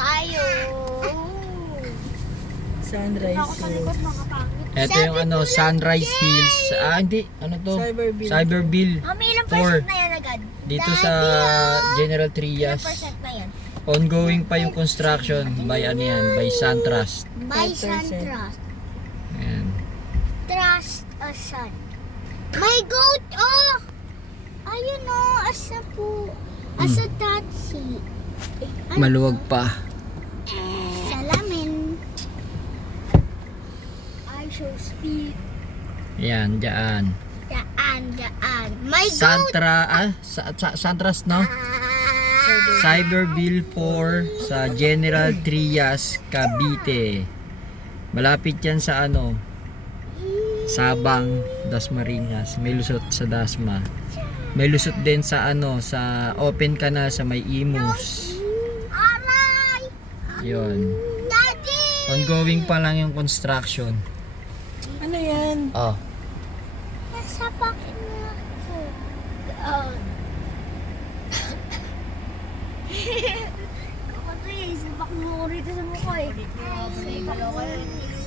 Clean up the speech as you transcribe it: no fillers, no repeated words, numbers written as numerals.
tayo. Sunrise Ako sa likod, Hills. makapangit. Ito yung ano, Sunrise Hills. Hindi. Ano to? Cyberville. Cyberville. Mami, ilang Four. percent na yan agad? Dito sa General Ilang Trias. percent na yan? Ongoing pa yung construction by ano yan, by SunTrust. By 5%. Sun Trust. Ayan. Trust a sun. My goat, oh! Ayun oh, asa po. Asa taxi. Maluwag pa. Salamin. I shall speak. Ayan, dyan. Daan. My goat! SunTrust, no? Ah, Cyberville 4 sa General Trias, Cavite. Malapit yan sa ano, Sabang, Dasmariñas. May lusot sa Dasma. May lusot din sa ano, sa Open Canal sa may Imus. Aray! Yun. Daddy! Ongoing pa lang yung construction. Ano yan? Oh. Nasa pakin na ako. Oh. Ako to eh, sapak mo ko rito sa mukha eh. Ay,